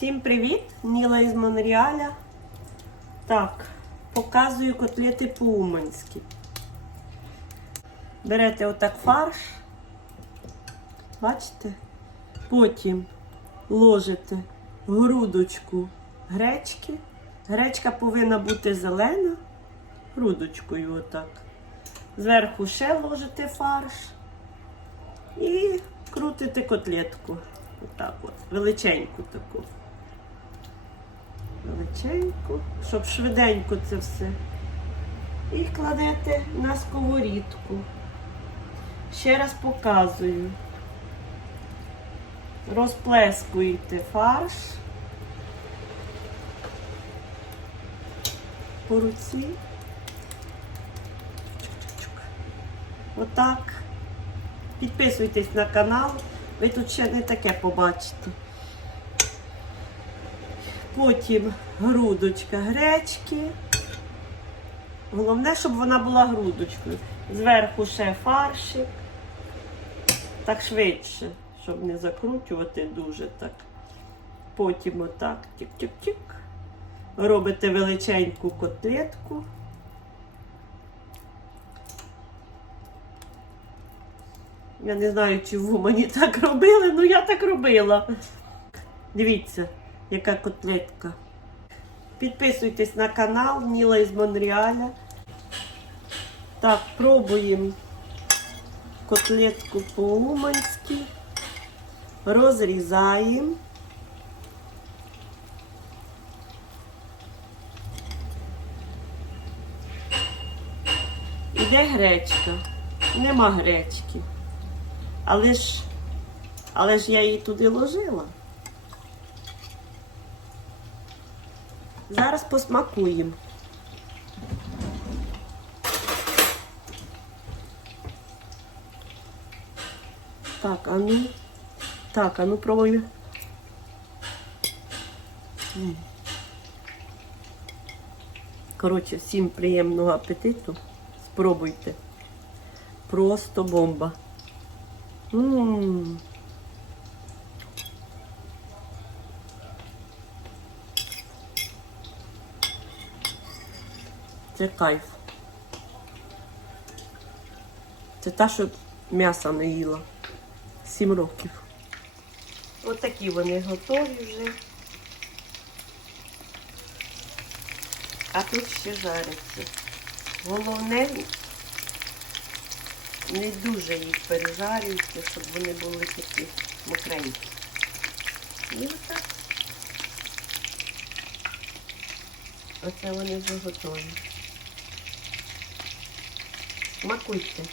Всім привіт! Ніла із Монреаля. Так, показую котлети по-уманськи. Берете отак фарш. Бачите? Потім ложите грудочку гречки. Гречка повинна бути зелена. Грудочкою отак. Зверху ще ложите фарш. І крутите котлетку. Отак от, величеньку таку. Величеньку, щоб швиденько це все. І кладете на сковорідку. Ще раз показую. Розплескуєте фарш по руці. Отак. Підписуйтесь на канал, ви тут ще не таке побачите. Потім грудочка гречки. Головне, щоб вона була грудочкою. Зверху ще фаршик. Так швидше, щоб не закручувати дуже так. Потім отак тік-тік-тік. Робите величеньку котлетку. Я не знаю, чи в Умані так робили, але я так робила. Дивіться, яка котлетка. Підписуйтесь на канал Ніла із Монреаля. Так, пробуємо котлетку по-уманськи. Розрізаємо. Іде гречка. Нема гречки. Але ж, але ж я її туди ложила. Зараз посмакуємо. Так, а ну. Так, а ну пробуємо. Коротше, всім приємного апетиту. Спробуйте. Просто бомба. Ммм. Це кайф. Це та, що м'яса не їла. Сім років. Отакі вони готові вже. А тут ще жаряться. Головне не дуже їх пережарюйте, щоб вони були такі мокренькі. І отак. Оце вони вже готові. Смакуйте.